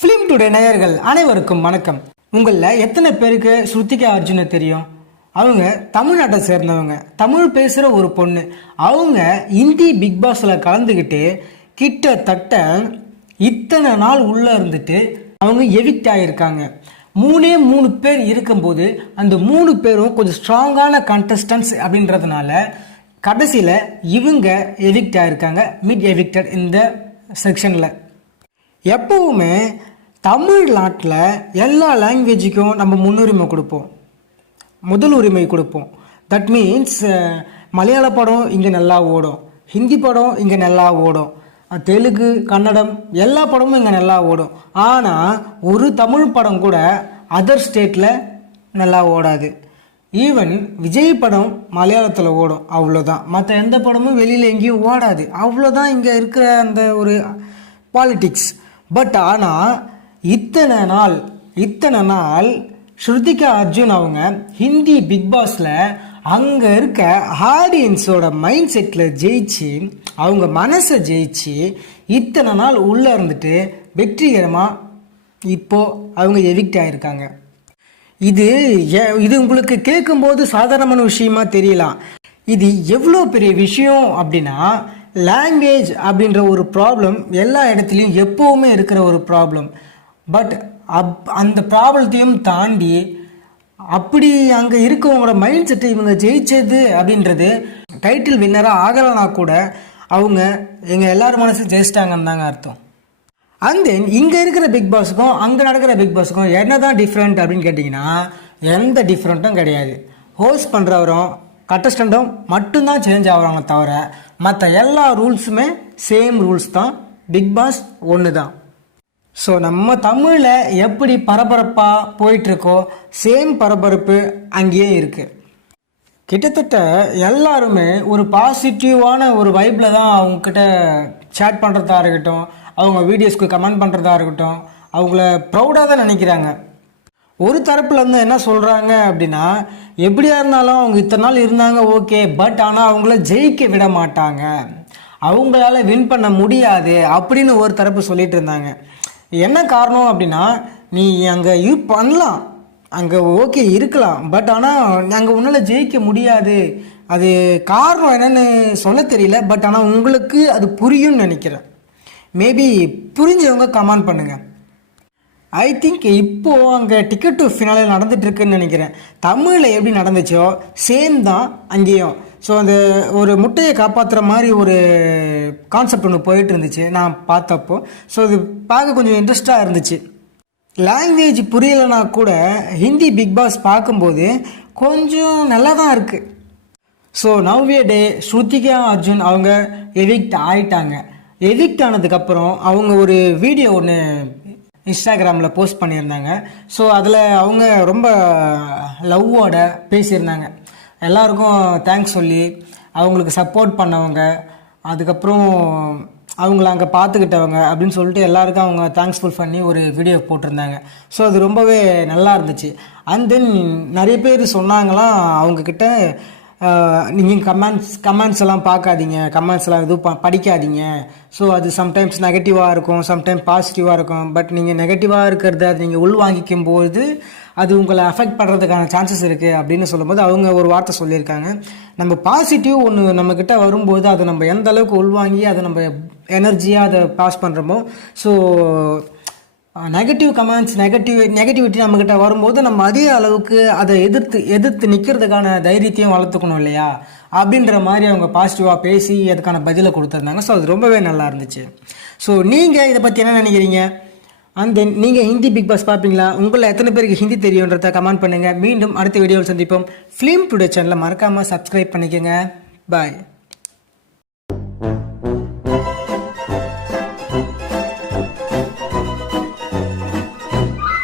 Film today நேயர்கள் அனைவருக்கும் வணக்கம். உங்களில் எத்தனை பேருக்கு ஸ்ருத்திகா அர்ஜுனை தெரியும்? அவங்க தமிழ்நாட்டை சேர்ந்தவங்க. தமிழ் பேசுகிற ஒரு பொண்ணு. அவங்க இந்தி பிக் பாஸில் கலந்துக்கிட்டு கிட்டத்தட்ட இத்தனை நாள் உள்ளே இருந்துட்டு அவங்க எவிக்ட் ஆகியிருக்காங்க மூணே மூணு பேர் இருக்கும்போது அந்த மூணு பேரும் கொஞ்சம் ஸ்ட்ராங்கான கண்டஸ்டன்ஸ் அப்படின்றதுனால கடைசியில் இவங்க எவிக்ட் ஆகிருக்காங்க மிட் எவிக்டட் இந்த செக்ஷனில் எப்பவுமே தமிழ்நாட்டில் எல்லா லாங்குவேஜுக்கும் நம்ம முன்னுரிமை கொடுப்போம். முதல் உரிமை கொடுப்போம். தட் மீன்ஸ் மலையாள படம் இங்கே நல்லா ஓடும். ஹிந்தி படம் இங்கே நல்லா ஓடும். தெலுங்கு கன்னடம் எல்லா படமும் இங்கே நல்லா ஓடும். ஆனால் ஒரு தமிழ் படம் கூட அதர் ஸ்டேட்டில் நல்லா ஓடாது. ஈவன் விஜய் படம் மலையாளத்தில் ஓடும். அவ்வளோதான் மற்ற எந்த படமும் வெளியில் எங்கேயும் ஓடாது. அவ்வளோதான் இங்கே இருக்கிற அந்த ஒரு பாலிட்டிக்ஸ் பட் ஆனால் இத்தனை நாள் இத்தனை நாள் ஸ்ருதிகா அர்ஜுன் அவங்க ஹிந்தி பிக் பாஸில் அங்கே இருக்க ஆடியன்ஸோட மைண்ட் செட்டில் ஜெயிச்சு அவங்க மனசை ஜெயிச்சு இத்தனை நாள் உள்ளே இருந்துட்டு வெற்றிகரமாக இப்போது அவங்க எவிக்ட் ஆகிருக்காங்க இது இது உங்களுக்கு கேட்கும்போது சாதாரணமான விஷயமா தெரியலாம். இது எவ்வளோ பெரிய விஷயம் அப்படின்னா லாங்குவேஜ் அப்படின்ற ஒரு ப்ராப்ளம் எல்லா இடத்துலையும் எப்போவுமே இருக்கிற ஒரு ப்ராப்ளம் பட் அப் அந்த ப்ராப்ளத்தையும் தாண்டி அப்படி அங்கே இருக்கவங்களோட மைண்ட் செட்டை இவங்க ஜெயிச்சது அப்படின்றது டைட்டில் வின்னராக ஆகலைனா கூட அவங்க எங்கள் எல்லார் மனசும் ஜெயிச்சிட்டாங்கன்னு தாங்க அர்த்தம். அண்ட் தென் இங்கே இருக்கிற பிக் பாஸுக்கும் அங்கே நடக்கிற பிக் பாஸுக்கும் என்ன தான் டிஃப்ரெண்ட் அப்படின்னு கேட்டிங்கன்னா எந்த டிஃப்ரெண்ட்டும் கிடையாது. ஹோஸ்ட் பண்ணுறவரும் கண்டஸ்டண்ட்டும் மட்டும்தான் சேஞ்ச் ஆகிறாங்களே தவிர மற்ற எல்லா ரூல்ஸுமே சேம் ரூல்ஸ் தான். பிக் பாஸ் ஒன்று தான். ஸோ நம்ம தமிழில் எப்படி பரபரப்பாக போயிட்டுருக்கோ சேம் பரபரப்பு அங்கேயே இருக்குது கிட்டத்தட்ட எல்லாருமே ஒரு பாசிட்டிவான ஒரு வைப்பில் தான் அவங்கக்கிட்ட சேட் பண்ணுறதா இருக்கட்டும் அவங்க வீடியோஸ்க்கு கமெண்ட் பண்ணுறதா இருக்கட்டும் அவங்கள ப்ரௌடாக தான் நினைக்கிறாங்க. ஒரு தரப்புல இருந்து என்ன சொல்கிறாங்க அப்படின்னா எப்படியா இருந்தாலும் அவங்க இத்தனை நாள் இருந்தாங்க ஓகே. பட் ஆனால் அவங்கள ஜெயிக்க விட மாட்டாங்க. அவங்களால வின் பண்ண முடியாது அப்படின்னு ஒரு தரப்பு சொல்லிட்டு இருந்தாங்க. என்ன காரணம் அப்படின்னா நீ அங்கே இது பண்ணலாம். அங்கே ஓகே இருக்கலாம். பட் ஆனால் அங்கே உன்னால் ஜெயிக்க முடியாது. அது காரணம் என்னன்னு சொல்ல தெரியல. பட் ஆனால் உங்களுக்கு அது புரியும்னு நினைக்கிறேன். மேபி புரிஞ்சவங்க கமெண்ட் பண்ணுங்கள் ஐ திங்க் இப்போது அங்கே டிக்கெட் டு ஃபினாலே நடந்துட்டுருக்குன்னு நினைக்கிறேன். தமிழில் எப்படி நடந்துச்சோ சேம் தான் அங்கேயும். ஸோ அந்த ஒரு முட்டையை காப்பாற்றுற மாதிரி ஒரு கான்செப்ட் ஒன்று போயிட்டு இருந்துச்சு நான் பார்த்தப்போ. ஸோ இது பார்க்க கொஞ்சம் இன்ட்ரெஸ்டாக இருந்துச்சு. லாங்குவேஜ் புரியலைனா கூட ஹிந்தி பிக் பாஸ் பார்க்கும்போது கொஞ்சம் நல்லா தான் இருக்குது ஸோ நவ்விய டே ஸ்ருதிகா அர்ஜுன் அவங்க எவிக்ட் ஆயிட்டாங்க. எவிக்ட் ஆனதுக்கப்புறம் அவங்க ஒரு வீடியோ ஒன்று இன்ஸ்டாகிராமில் போஸ்ட் பண்ணியிருந்தாங்க. ஸோ அதில் அவங்க ரொம்ப லவ்வோட பேசியிருந்தாங்க. எல்லாருக்கும் தேங்க்ஸ் சொல்லி அவங்களுக்கு சப்போர்ட் பண்ணவங்க அதுக்கப்புறம் அவங்கள அங்கே பார்த்துக்கிட்டவங்க அப்படின்னு சொல்லிட்டு எல்லாருக்கும் அவங்க தேங்க்ஸ்ஃபுல் பண்ணி ஒரு வீடியோ போட்டிருந்தாங்க. ஸோ அது ரொம்பவே நல்லா இருந்துச்சு. அண்ட் தென் நிறைய பேர் சொன்னாங்களாம் அவங்கக்கிட்ட நீங்கள் கமெண்ட்ஸ் கமெண்ட்ஸ் எல்லாம் பார்க்காதீங்க. கமெண்ட்ஸ் எல்லாம் எதுவும் ப படிக்காதீங்க. ஸோ அது சம்டைம்ஸ் நெகட்டிவாக இருக்கும் சம்டைம் பாசிட்டிவாக இருக்கும். பட் நீங்கள் நெகட்டிவாக இருக்கிறத அது நீங்கள் உள்வாங்கிக்கும் போது அது உங்களை அஃபெக்ட் பண்ணுறதுக்கான சான்சஸ் இருக்குது அப்படின்னு சொல்லும்போது அவங்க ஒரு வார்த்தை சொல்லியிருக்காங்க. நம்ம பாசிட்டிவ் ஒன்று நம்மக்கிட்ட வரும்போது அதை நம்ம எந்த அளவுக்கு உள்வாங்கி அதை நம்ம எனர்ஜியாக அதை பாஸ் பண்ணுறோமோ so negative comments negative negativity நம்மக்கிட்ட வரும்போது நம்ம அதே அளவுக்கு அதை எதிர்த்து எதிர்த்து நிற்கிறதுக்கான தைரியத்தையும் வளர்த்துக்கணும் இல்லையா? அப்படின்ற மாதிரி அவங்க பாசிட்டிவாக பேசி அதுக்கான பதிலை கொடுத்துருந்தாங்க. ஸோ அது ரொம்பவே நல்லா இருந்துச்சு. ஸோ நீங்கள் இதை பற்றி என்ன நினைக்கிறீங்க? அண்ட் தென் நீங்கள் ஹிந்தி பிக் பாஸ் பார்ப்பீங்களா? உங்களில் எத்தனை பேருக்கு ஹிந்தி தெரியுன்றதை கமெண்ட் பண்ணுங்கள் மீண்டும் அடுத்த வீடியோவில் சந்திப்போம். ஃபிலிம் டுடே சேனலை மறக்காமல் சப்ஸ்கிரைப் பண்ணிக்கோங்க. பாய்